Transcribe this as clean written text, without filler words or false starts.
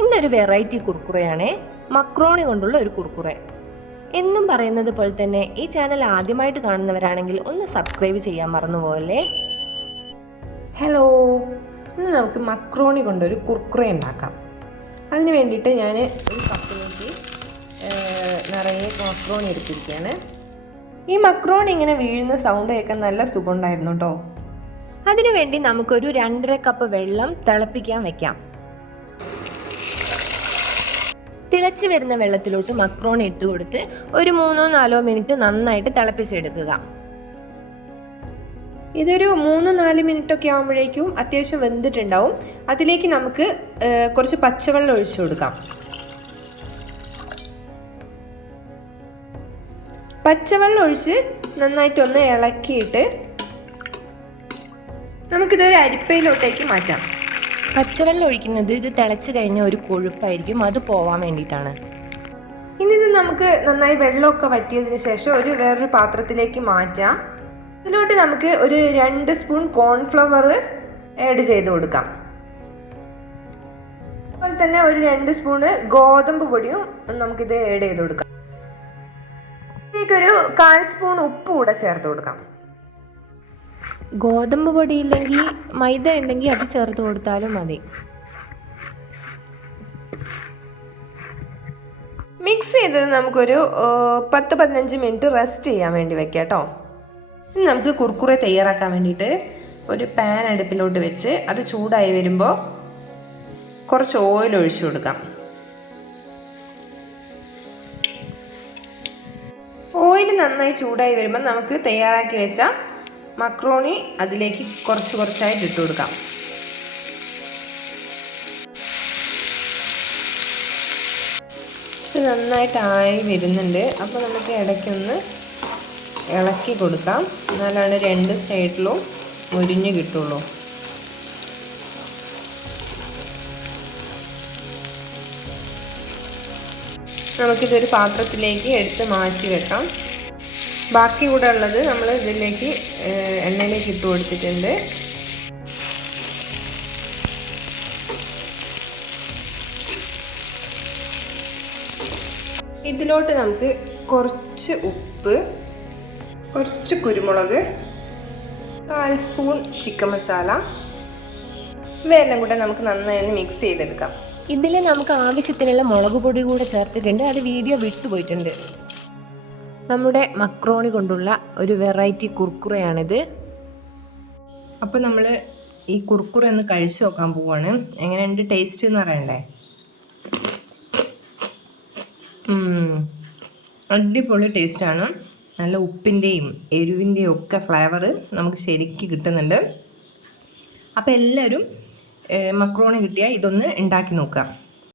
ഇന്നൊരു variety കുർക്കുറയാണേ, macaroni കൊണ്ടുള്ള ഒരു കുർക്കുറെ. എന്നും പറയുന്നത് പോലെ തന്നെ ഈ ചാനൽ ആദ്യമായിട്ട് കാണുന്നവരാണെങ്കിൽ ഒന്ന് സബ്സ്ക്രൈബ് ചെയ്യാൻ മറന്നുപോകല്ലേ. ഹലോ, ഇന്ന് നമുക്ക് മക്രോണി കൊണ്ടൊരു കുർക്കുറെ ഉണ്ടാക്കാം. അതിന് വേണ്ടിയിട്ട് ഞാൻ ഒരു കപ്പിലേക്ക് നിറയെ മക്രോണി എടുത്തിരിക്കുകയാണ്. ഈ മക്രോണി ഇങ്ങനെ വീഴുന്ന സൗണ്ട് കേൾക്കാൻ നല്ല സുഖമുണ്ടായിരുന്നു കേട്ടോ. അതിനുവേണ്ടി നമുക്കൊരു 2.5 കപ്പ് വെള്ളം തിളപ്പിക്കാൻ വെക്കാം. തിളച്ച് വരുന്ന വെള്ളത്തിലോട്ട് മക്രോണി ഇട്ട് കൊടുത്ത് ഒരു 3-4 മിനിറ്റ് നന്നായിട്ട് തിളപ്പിച്ചെടുക്കുക. ഇതൊരു 3-4 മിനിറ്റ് ഒക്കെ ആകുമ്പോഴേക്കും അത്യാവശ്യം വെന്തിട്ടുണ്ടാവും. അതിലേക്ക് നമുക്ക് കുറച്ച് പച്ചവെള്ളം ഒഴിച്ചു കൊടുക്കാം. പച്ചവെള്ളം ഒഴിച്ച് നന്നായിട്ടൊന്ന് ഇളക്കിയിട്ട് നമുക്കിതൊരു അരിപ്പയിലോട്ടേക്ക് മാറ്റാം. പച്ചവെള്ളം ഒഴിക്കുന്നത് ഇത് തിളച്ച് കഴിഞ്ഞ ഒരു കൊഴുപ്പായിരിക്കും, അത് പോവാൻ വേണ്ടിയിട്ടാണ്. ഇനി ഇത് നമുക്ക് നന്നായി വെള്ളമൊക്കെ വറ്റിയതിന് ശേഷം വേറൊരു പാത്രത്തിലേക്ക് മാറ്റാം. ഇതിലോട്ട് നമുക്ക് ഒരു 2 സ്പൂൺ കോൺഫ്ലവർ ആഡ് ചെയ്ത് കൊടുക്കാം. അതുപോലെ തന്നെ ഒരു 2 സ്പൂണ് ഗോതമ്പ് പൊടിയും നമുക്കിത് ആഡ് ചെയ്ത് കൊടുക്കാം. ഇതിലേക്കൊരു 1/4 സ്പൂൺ ഉപ്പ് കൂടെ ചേർത്ത് കൊടുക്കാം. ഗോതമ്പ് പൊടി ഇല്ലെങ്കിൽ മൈദ ഉണ്ടെങ്കിൽ അത് ചേർത്ത് കൊടുത്താലും മതി. മിക്സ് ചെയ്തത് നമുക്കൊരു 10-15 മിനിറ്റ് റെസ്റ്റ് ചെയ്യാൻ വേണ്ടി വെക്കാം കേട്ടോ. ഇനി നമുക്ക് കുർക്കുറെ തയ്യാറാക്കാൻ വേണ്ടിയിട്ട് ഒരു പാൻ അടുപ്പിലോട്ട് വെച്ച് അത് ചൂടായി വരുമ്പോൾ കുറച്ച് ഓയിൽ ഒഴിച്ചു കൊടുക്കാം. ഓയിൽ നന്നായി ചൂടായി വരുമ്പോൾ നമുക്ക് തയ്യാറാക്കി വെച്ച മക്രോണി അതിലേക്ക് കുറച്ചായിട്ട് ഇട്ട് കൊടുക്കാം. ഇത് നന്നായിട്ടായി വരുന്നുണ്ട്. അപ്പോൾ നമുക്ക് ഇടയ്ക്കൊന്ന് ഇളക്കി കൊടുക്കാം, എന്നാലാണ് 2 സൈഡിലും മുരിഞ്ഞ് കിട്ടുള്ളൂ. നമുക്കിതൊരു പാത്രത്തിലേക്ക് എടുത്ത് മാറ്റി വെക്കാം. ബാക്കി കൂടെ ഉള്ളത് നമ്മൾ ഇതിലേക്ക് എണ്ണയിലേക്ക് ഇട്ട് കൊടുത്തിട്ടുണ്ട്. ഇതിലോട്ട് നമുക്ക് കുറച്ച് ഉപ്പ്, കുറച്ച് കുരുമുളക്, 1/4 സ്പൂൺ ചിക്കൻ മസാല ഇവയെല്ലാം കൂടെ നമുക്ക് നന്നായി ഒന്ന് മിക്സ് ചെയ്തെടുക്കാം. ഇതിൽ നമുക്ക് ആവശ്യത്തിനുള്ള മുളക് പൊടി കൂടെ ചേർത്തിട്ടുണ്ട്, അത് വീഡിയോ വിട്ടുപോയിട്ടുണ്ട്. നമ്മുടെ മക്രോണി കൊണ്ടുള്ള ഒരു വെറൈറ്റി കുർക്കുറയാണിത്. അപ്പോൾ നമ്മൾ ഈ കുർക്കുറ ഒന്ന് കഴിച്ചു നോക്കാൻ പോവാണ്. എങ്ങനെയുണ്ട് ടേസ്റ്റ് എന്ന് പറയണ്ടേ? അടിപൊളി ടേസ്റ്റാണ്. നല്ല ഉപ്പിൻ്റെയും എരിവിൻ്റെയും ഒക്കെ ഫ്ലേവർ നമുക്ക് ശരിക്കും കിട്ടുന്നുണ്ട്. അപ്പോൾ എല്ലാവരും മക്രോണി കിട്ടിയാൽ ഇതൊന്ന് ഉണ്ടാക്കി നോക്കാം.